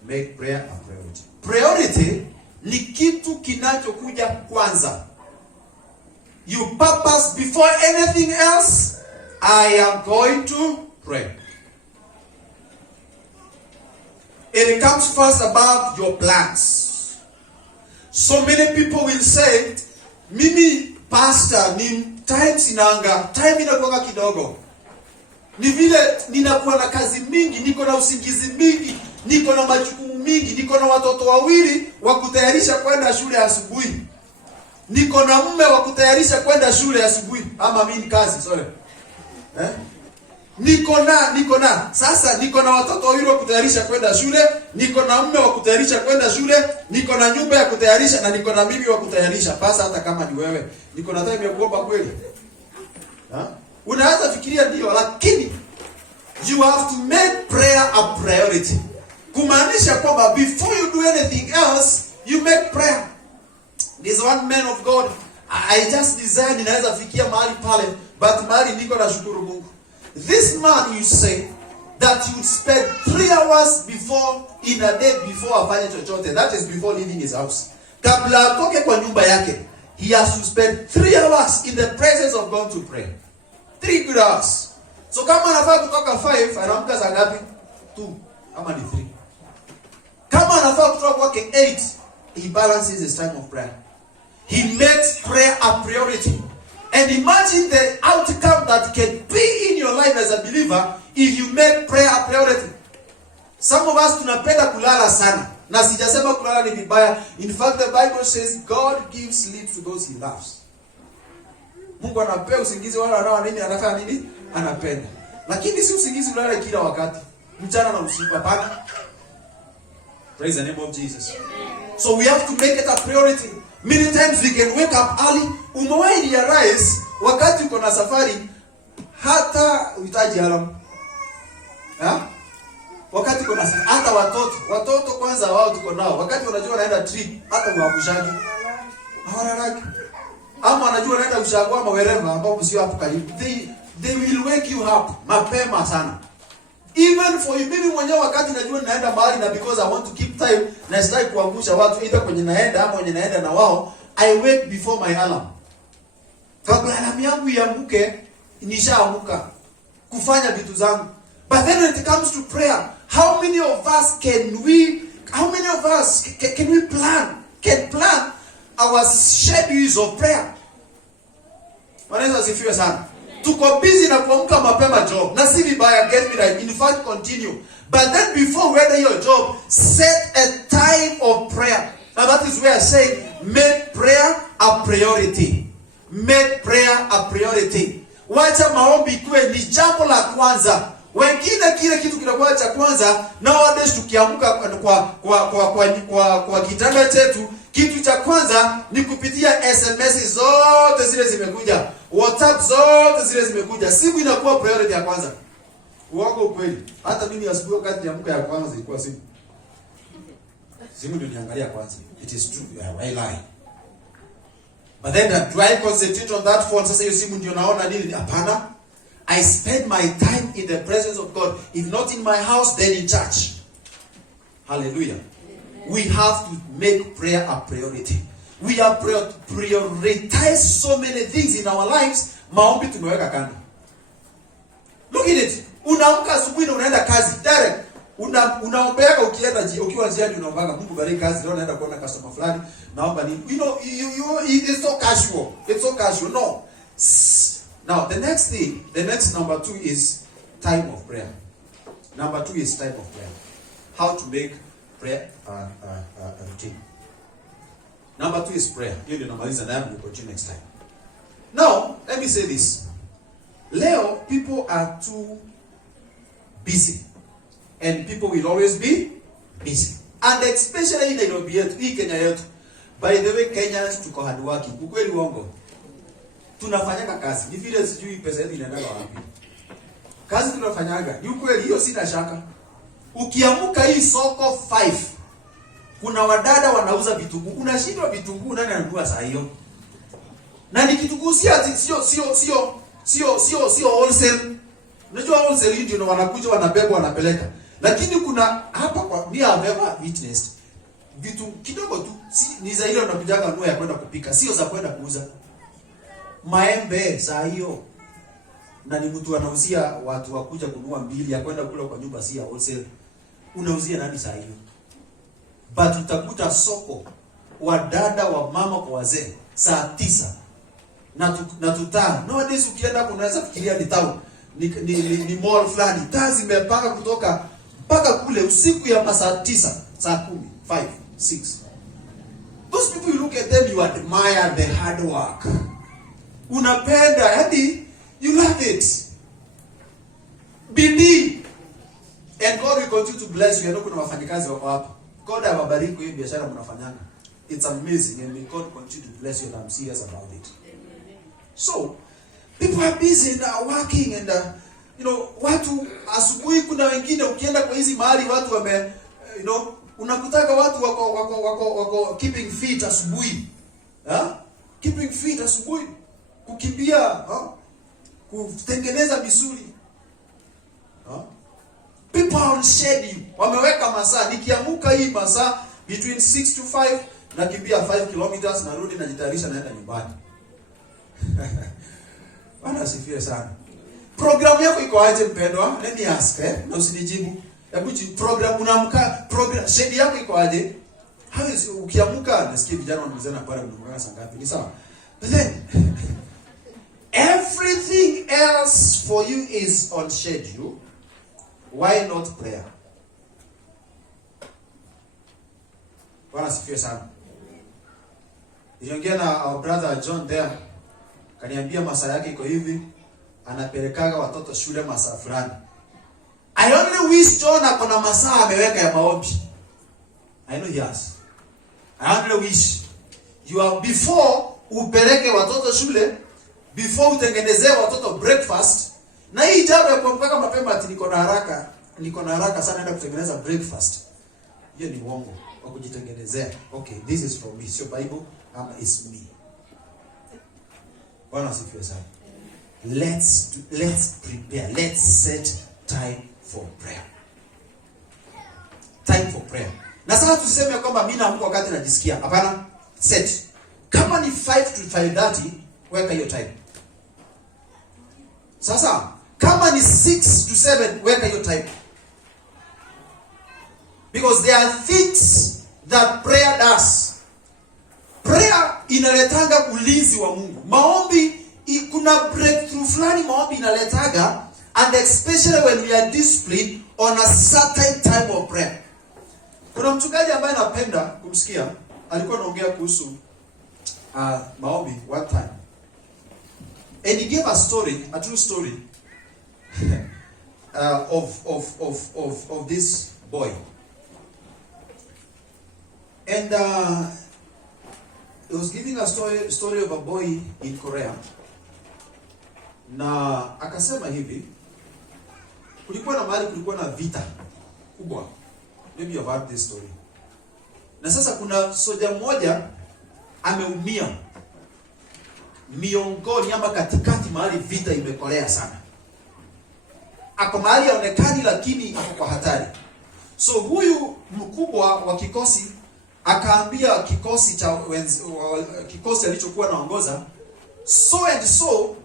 Make prayer a priority. Priority ni kitu kinachokuja kwanza. You purpose before anything else, I am going to pray. It comes first above your plans. So many people will say, mimi pastor, ni time sinanga, time inakuwa kidogo. Ni vile ninakuwa na kazi mingi, niko na usingizi mingi, niko na majukumu mingi, niko na watoto wawili wa kutayarisha kwenda shule asubuhi. Niko na mume wa kutayarisha kwenda shule asubuhi, ama mimi kazi, sorry. Niko na watoto wawili wa kutayarisha kwenda shule, niko na mume wa kutayarisha kwenda shule, niko na nyumba ya kutayarisha, na niko na bibi wa kutayarisha. Pasa hata kama ni wewe, niko na time ya kuomba kweli. Unaweza fikiria ndio, lakini you have to make prayer a priority. Kumaanisha kwamba before you do anything else, you make prayer. There's one man of God, I just desire ninaweza fikia mahali pale, but mahali niko na shukuru Mungu. This man, you say that you would spend 3 hours before in a day before afanye chochote. That is before leaving his house. Kabla atoke kwa nyumba yake, he has to spend 3 hours in the presence of God to pray. 3 good hours. So kama anafaa kutoka 5, anaamka saa ngapi? 2 ama ni 3. Kama anafaa kutoka kwake 8, he balances his time of prayer. He makes prayer a priority. And imagine the outcome that can be in your life as a believer if you make prayer a priority. Some of us tunapenda kulala sana. Na sijasema kulala ni vibaya. In fact, the Bible says God gives sleep to those he loves. Mungu anapea usingizi wale anafanya nini? Anapenda. Lakini si usingizi ulale kila wakati. Mchana na usiku, hapana. Praise the name of Jesus. Amen. So we have to make it a priority. Many times we can wake up early. Umewahi realize wakati uko na safari hata uhitaji alarm. Wakati uko na safari, hata watoto kwanza wao tuko nao. Wakati unajua naenda trip, hata uamshaji. Hawararaki. ama anajua naenda ushago ama wherever ambao sio hapo karibu, they will wake you up mapema sana. Even for you, mimi mwenyewe wakati najua naenda mahali na because I want to keep time na sitaki kuangusha watu either kwenye naenda ama kwenye naenda na wao, I wake before my alarm. Kabla alarm yangu iamke, nishaamuka kufanya vitu zangu. But then when it comes to prayer, how many of us can we plan our schedules of prayer? Wanaweza sifiwe sana. Tuko busy na kuamka mapema job. Na si vibaya, get me right. In fact, continue. But then before whether your job, set a time of prayer. Now that is where I say, make prayer a priority. Make prayer a priority. Wacha maombi kuwe ni jambo la kwanza. Wengine kile kitu kinakuwa cha kwanza, nowadays tukiamka kwa kitanda chetu, kitu cha kwanza ni kupitia SMS zote zile zimekuja, WhatsApp zote zile zimekuja. Simu inakuwa priority ya kwanza. Uongo ukweli? Hata mimi asubuhi wakati niamka ya kwanza ilikuwa simu. Simu ndio niangalia kwanza. It is true, I lie. But then do I concentrate on that phone? Sasa hiyo simu ndio naona nini? Hapana. I spend my time in the presence of God. If not in my house, then in church. Hallelujah. We have to make prayer a priority. We have prioritized so many things in our lives. Maombi tumeweka kando. Look at it. Unaamka asubuhi na unaenda kazi direct. Unaombeaka ukiwa njiani unaombaga Mungu bariki kazi leo naenda kuona customer fulani. Naomba nini? You know, it's so casual. It's so casual. No. Now, the next number 2 is time of prayer. Number 2 is time of prayer. How to make prayer a routine. Number 2 is prayer. Hiyo ndio namaliza na we'll continue next time. Now, let me say this. Leo, people are too busy. And people will always be busy. And especially in Nairobi yetu, hii Kenya yetu. By the way, Kenyans tuko hard working. Ukweli uongo? Tunafanyanga kazi. Ni vile sijui pesa yetu inaenda wapi. Kazi tunafanyaga. Ni ukweli, hiyo sina shaka. Ukiamuka hii soko 5, kuna wadada wanauza vitunguu. Unashindwa vitunguu nani ananunua saa hiyo? Na ni kitunguu sio wholesale. Unajua wholesale ndio wanakuja wanabeba wanapeleka. Lakini kuna hapa kwa me have ever witnessed vitu kidogo tu ni za ile unakujaga nguo ya kwenda kupika, sio za kwenda kuuza. Maembe saa hiyo. Na ni mtu anauzia watu wakuja kununua 2 ya kwenda kula kwa nyumba, si ya wholesale. Unauzia nani saa hiyo? But utakuta soko wadada wa mama kwa wazee saa 9 na tutaa. Nowadays ukienda unaweza fikiria ni town. Ni mall fulani. Taa zimepanga kutoka mpaka kule usiku ya masaa 9, saa 10, 5, 6. Those people you look at them, you admire the hard work. Unapenda, hadi you love it. Bidii. And God will continue to bless you. Ndio kuna wafanyikazi wako hapa. God awabariki hiyo biashara mnafanyanga. It's amazing and may God continue to bless you, and I'm serious about it. So, people are busy now working and watu asubuhi, kuna wengine ukienda kwa hizi mahali watu wame unakutaka watu wako keeping fit asubuhi. Keeping fit asubuhi. Kukimbia, kutengeneza misuli. People are on schedule. Wameweka masaa. Nikiamuka hii masaa between 6 to 5 nakimbia 5 kilometers, narudi najitayarisha naenda nyumbani. Bwana asifiwe sana. Programu yako iko aje mpendwa? Let me ask, na usinijibu. Hebu program unaamka, schedule yako iko aje? Ukiamuka, nasikia vijana wanazana pale mnaamka saa ngapi? Ni sawa. But then everything else for you is on schedule. Why not prayer? Bwana asifiwe sana. Niliongea na our brother John there. Kaniambia masaa yake iko hivi, anapelekaga watoto shule masaa fulani. I only wish John akona masaa ameweka ya maombi. I know he has. I only wish you are before upeleke watoto shule, before utengenezee watoto breakfast. Na hii jambo ya kuamka mapema ati niko na haraka sana naenda kutengeneza breakfast. Hiyo ni uongo wa kujitengenezea. Okay, this is from me. Sio Bible, it's me. Bwana asifiwe sana. Let's prepare. Let's set time for prayer. Time for prayer. Na sasa tuseme kwamba mimi naamka wakati najisikia. Hapana. Set. Kama ni 5 to 5:30, weka hiyo time. Sasa kama ni 6 to 7, weka hiyo time. Because there are things that prayer does. Prayer inaletanga ulinzi wa Mungu. Maombi, kuna breakthrough fulani maombi inaletaga, and especially when we are disciplined on a certain time of prayer. Kuna mchungaji ambaye napenda kumsikia, alikuwa anaongea kuhusu maombi one time. And he gave a story, a true story of this boy. And he was giving a story of a boy in Korea. Na akasema hivi, kulikuwa na mahali kulikuwa na vita kubwa. Maybe you've heard this story. Na sasa kuna soja mmoja ameumia miongoni ama katikati mahali vita imekolea sana. Ako mahali haonekani lakini ako kwa hatari. So huyu mkubwa wa kikosi akaambia kikosi alichokuwa naongoza, so and so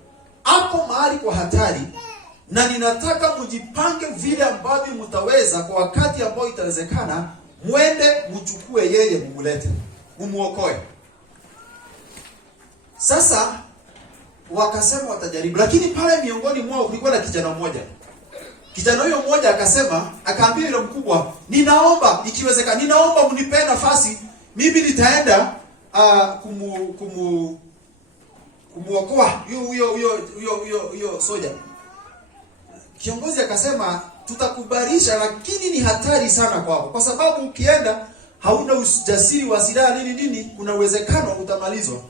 hapo mahali kwa hatari, na ninataka mjipange vile ambavyo mtaweza kwa wakati ambao itawezekana, mwende mchukue yeye mumulete, mumuokoe. Sasa wakasema watajaribu, lakini pale miongoni mwao kulikuwa na kijana mmoja. Kijana huyo mmoja akasema, akaambia yule mkubwa, ninaomba ikiwezekana, ninaomba mnipe nafasi, mimi nitaenda kumuokoa huyo soja. Kiongozi akasema, tutakubalisha, lakini ni hatari sana kwako, kwa sababu ukienda hauna ujasiri wa silaha nini, kuna uwezekano utamalizwa.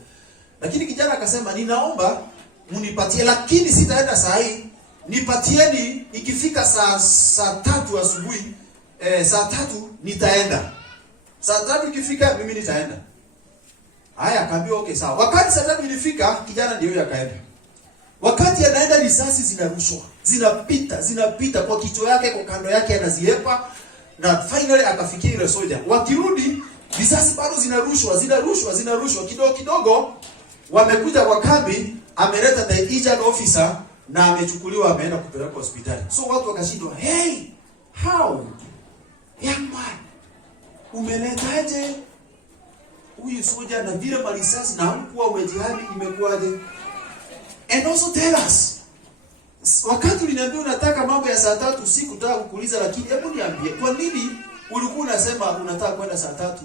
Lakini kijana akasema, ninaomba mnipatie, lakini sitaenda saa hii. Nipatieni ikifika saa 3 asubuhi, saa 3 nitaenda. Saa 3 ikifika mimi nitaenda. Haya, akaambia okay sawa. Wakati saa 3 ilifika, kijana ndio yeye akaenda. Wakati anaenda, risasi zinarushwa, zinapita kwa kichwa yake, kwa kando yake anaziepa, na finally akafikia ile soja. Wakirudi, risasi bado zinarushwa kidogo. Wamekuja kwa kambi, ameleta the agent officer na amechukuliwa, ameenda kupelekwa hospitali. So watu wakashindwa, hey, how? Young man, umeletaje huyu soja na vile marisasi na hukuwa umejihami, imekuwaje? And also tell us, wakati uliniambia unataka mambo ya saa 3 usiku, nataka kukuuliza, lakini hebu niambie, kwa nini ulikuwa unasema unataka kwenda saa 3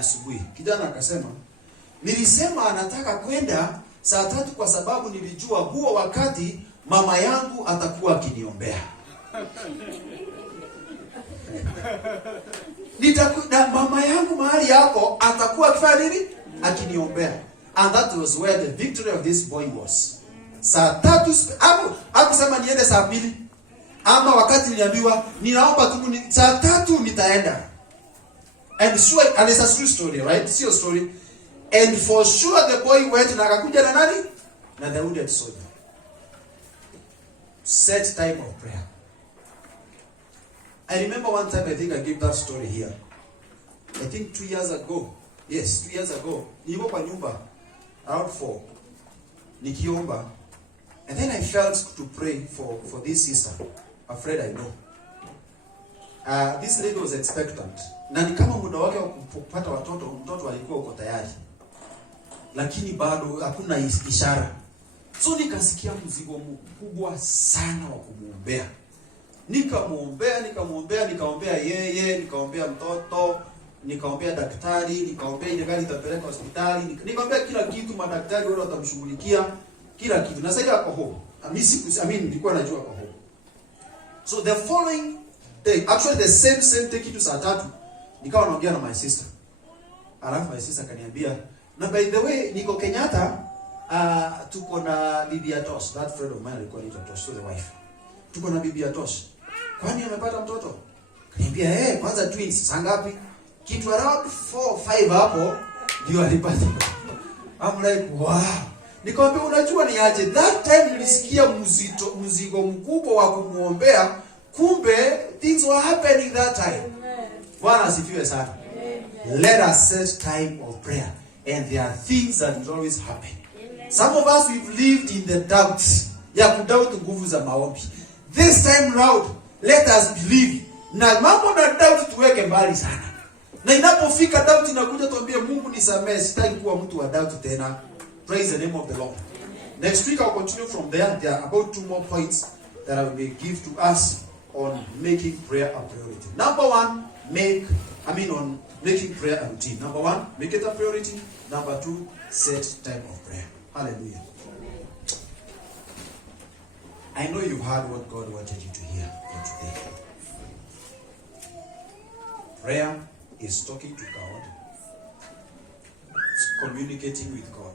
asubuhi? Kijana akasema, nilisema anataka kwenda saa 3 kwa sababu nilijua huo wakati mama yangu atakuwa akiniombea. Na mama yangu mahali yako atakuwa akifanya nini? Akiniombea. And that was where the victory of this boy was. Saa 3 hakusema niende saa 2. Ama wakati niliambiwa ninaomba tu saa 3 nitaenda. And sure, and it's a true story, right? It's your story. And for sure the boy went, na akakuja na nani? Na the wounded soldier. Set time of prayer. I remember one time, I think I gave that story here. I think 2 years ago. Yes, 2 years ago. Niko kwa nyumba around 4. Nikiomba. And then I felt to pray for this sister. Afraid I know. This lady was expectant. Na ni kama muda wake wa kupata mtoto alikuwa uko tayari. Lakini bado hakuna ishara. So nikasikia mzigo mkubwa sana wa kumuombea. Nikaombea yeye, nikaombea mtoto, nikaombea daktari, nikaombea ile gari itapeleka hospitali, nikaombea kila kitu, madaktari wale watamshughulikia kila kitu. Na sasa yako home. Nilikuwa najua kwa home. So the following day, actually the same day, kitu saa 3, nikawa naongea na my sister. Alafu my sister kaniambia, na by the way, niko Kenyatta, tuko na bibi ya Tosh. That friend of mine alikuwa anaitwa Tosh, so the wife. Tuko na bibi ya Tosh. Kwani amepata mtoto? Kaniambia, kwanza twins, saa ngapi? Kitu around 4-5 hapo ndio alipata. I'm like, wow. Nikamwambia unajua ni aje, that time nilisikia mzigo mkubwa wa kumuombea, kumbe things were happening that time. Bwana asifiwe sana. Let us set time of prayer, and there are things that will always happen. Some of us we've lived in the doubts. Ya kudoubt nguvu za maombi. This time round, let us believe. Na mambo na doubt tuweke mbali sana. Na inapofika doubt inakuja tuambie Mungu nisamehe, sitaki kuwa mtu wa doubt tena. Praise the name of the Lord. Next week I'll continue from there. There are about 2 more points that I will give to us on making prayer a priority. Number 1, on making prayer a routine. Number 1, make it a priority. Number 2, set time of prayer. Hallelujah. I know you've heard what God wanted you to hear for today. Prayer is talking to God. It's communicating with God.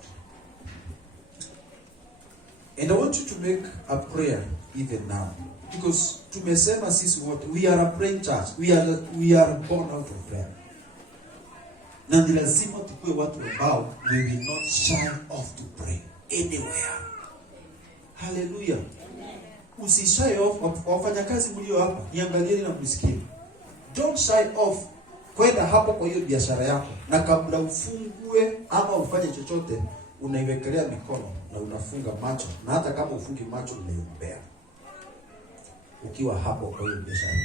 And I want you to make a prayer even now. Because tumesema sisi wote, we are a praying church. We are born out of prayer. Na ni lazima tukue watu ambao we will not shy off to pray anywhere. Hallelujah. Usishy off. Wafanyakazi mlio hapa, niangalieni na msikie. Don't shy off kwenda hapo kwa hiyo biashara yako, na kabla ufungue ama ufanye chochote, unaiwekelea mikono na unafunga macho, na hata kama ufungi macho unaiombea. Ukiwa hapo kwa hiyo biashara.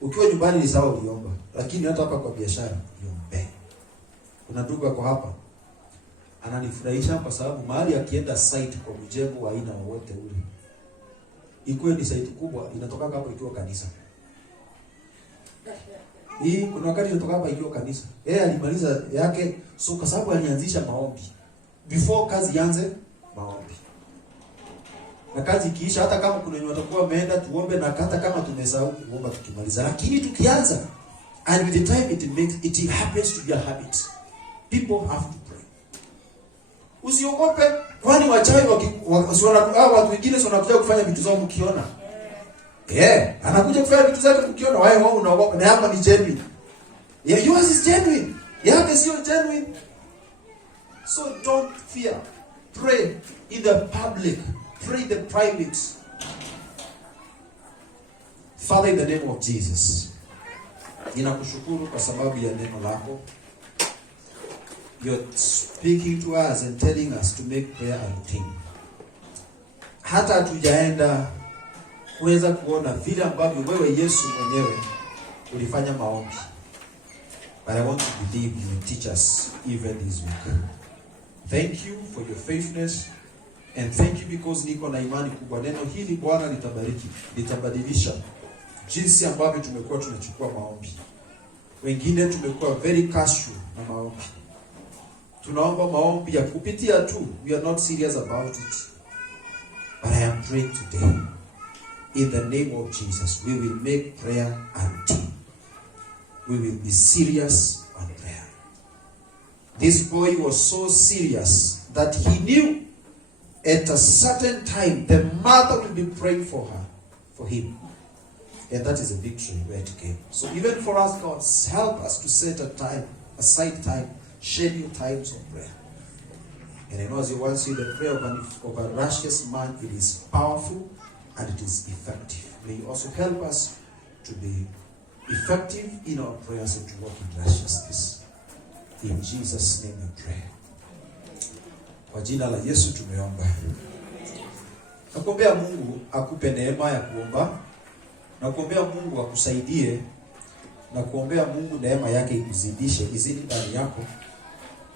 Ukiwa nyumbani ni sawa uliomba, lakini hata hapa kwa biashara uombe. Kuna ndugu kwa hapa ananifurahisha kwa sababu mahali akienda site kwa mjengo wa aina wowote ule, ikuwe ni site kubwa, inatoka hapo ikiwa kanisa. Kuna wakati inatoka hapa ikiwa kanisa. Yeye alimaliza yake, so kwa sababu alianzisha maombi. Before kazi ianze, maombi. Na kazi ikiisha, hata kama kuna wenye watakuwa wameenda tuombe, na hata kama tumesahau kuomba tukimaliza. Lakini tukianza, and with the time it happens to be a habit. People have to pray. Usiogope, kwani wachawi watu wengine wanakuja kufanya vitu zao mkiona. Anakuja kufanya vitu zake mkiona, wao unaogopa, na hapa ni genuine. Yours is genuine. Yake sio genuine. So don't fear. Pray in the public. Pray in the private. Father, in the name of Jesus, ninakushukuru kwa sababu ya neno lako. You're speaking to us and telling us to make prayer a routine. Hata hatujaenda kuweza kuona vile ambavyo wewe Yesu mwenyewe ulifanya maombi. But I want to believe you will teach us even this week. Thank you for your faithfulness, and thank you because niko na imani kubwa neno hili Bwana litabadilisha jinsi ambavyo tumekuwa tunachukua maombi. Wengine tumekuwa very casual na maombi. Tunaomba maombi ya kupitia tu. We are not serious about it. But I am praying today, in the name of Jesus, we will make prayer a routine. We will be serious on prayer. This boy was so serious that he knew at a certain time the mother will be praying for him. And that is a victory where it came. So even for us, God, help us to set aside time, schedule times of prayer. And I know as you once see the prayer of a righteous man, it is powerful and it is effective. May you also help us to be effective in our prayers and to walk in righteousness. In Jesus' name we pray. Kwa jina la Yesu tumeomba. Nakuombea Mungu akupe neema ya kuomba. Nakuombea Mungu akusaidie. Nakuombea Mungu neema yake ikuzidishe, izidi ndani yako.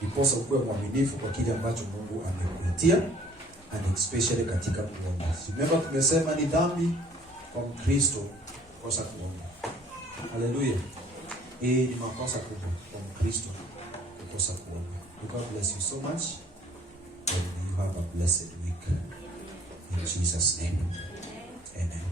Ndiposa ukuwe mwaminifu kwa kile ambacho Mungu amekuitia, and especially katika kuomba. Remember tumesema ni dhambi kwa Mkristo kukosa kuomba. Hallelujah. Ni makosa kubwa kwa Mkristo kukosa kuomba. God bless you so much, and you have a blessed week. In Jesus' name. Amen.